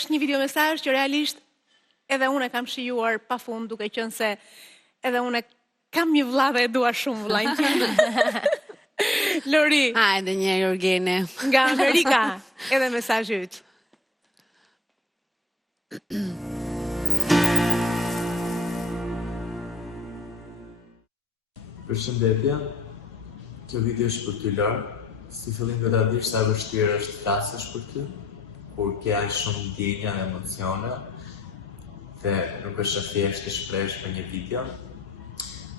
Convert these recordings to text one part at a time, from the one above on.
është një videomesazh që realisht edhe unë e kam shijuar pafund, duke qenë se edhe unë kam një vëlla dhe e dua shumë vëllain tim. Lori. Hajde një Jurgeni. Nga Amerika, edhe mesazhi yt. Përshëndetje, kjo video është për ty Lor. Si fillim do ta dish sa vështirë është të flasësh për ty, kur ke aq shumë ndjenja dhe emocione, dhe nuk është thjesht të shpresh për një video,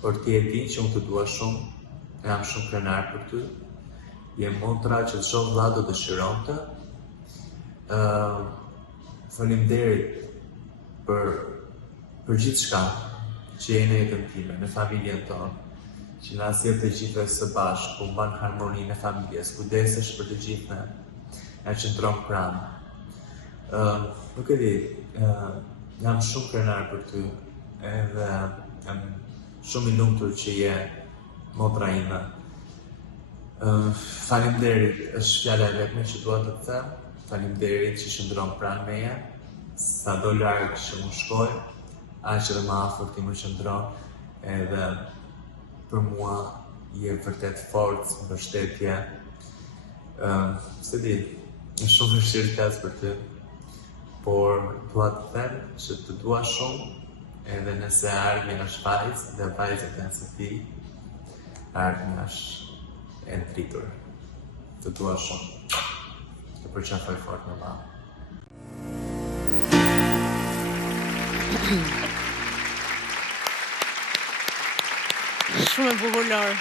por ti e di që unë të dua shumë, jam shumë krenar për ty, je motra që të shoh vëlla do deshironte. Faleminderit për gjithçka që je në jetën time, në familjen tonë, që na sjell të gjithëve së bashku, ku mban harmoninë e familjes, kujdesesh për të gjithëve, na qëndron pranë. Nuk e di, jam shumë krenar për ty, edhe jam shumë i lumtur që je motra ime. Faleminderit, është fjala e vetme që dua të them. Faleminderit që qëndron pranë meje, sado larg që më shkoj, aq edhe më afër ti më qëndron, edhe për mua je vërtet forcë, mbështetje. Se di, është shumë vështirë të flas për ty, por dua të them që të dua shumë, edhe nëse ardhmja është vajzë dhe vajzat janë se ti, ardhmja është e ndritur. Të dua shumë. Të përqafoj fort në mama. Shumë e bukur Lor.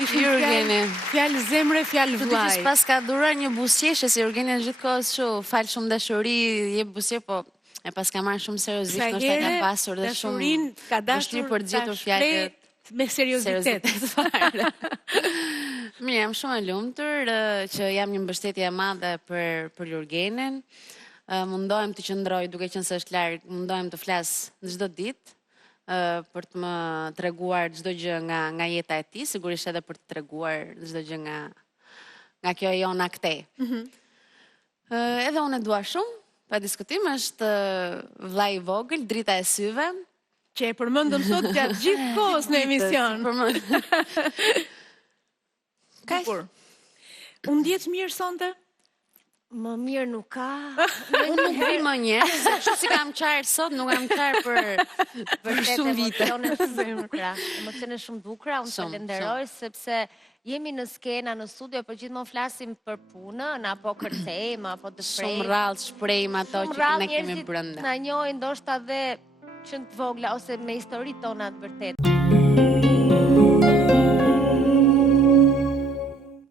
Jurgeni. Fjalë zemre, fjalë Të vllai. që pas ka dhuruar një busqeshë, si Jurgeni është gjithkohës kështu, fal shumë dashuri, jep busqe, po e pas ka marrë shumë seriozisht, ndoshta ka pasur dhe shumë ka dashur për të gjetur fjalët me seriozitet. Mirë, jam shumë e lumtur që jam një mbështetje e madhe për Jurgenin. Mundohem të qëndroj, duke qenë se është larg, mundohem të flas çdo ditë për të më treguar çdo gjë nga jeta e tij, sigurisht edhe për të treguar çdo gjë nga kjo e jona këtej. Edhe unë e dua shumë, pa diskutim, është vllai i vogël, drita e syve, Që e përmendëm sot gjatë gjithë kohës në emision. Bukur. Unë ndjet mirë sonte? Më mirë nuk ka. Unë nuk vi më njerë, se kështu si kam qarë sot, nuk kam qarë për shumë vite. Emocione shumë bukura, unë falenderoj sepse jemi në skena, në studio, por gjithmonë flasim për punën, apo kërcejmë, apo të shprejmë. Shumë rrallë shprejmë ato që ne kemi brenda. Na njohin ndoshta dhe që të vogla ose me historitë tona të vërtetë.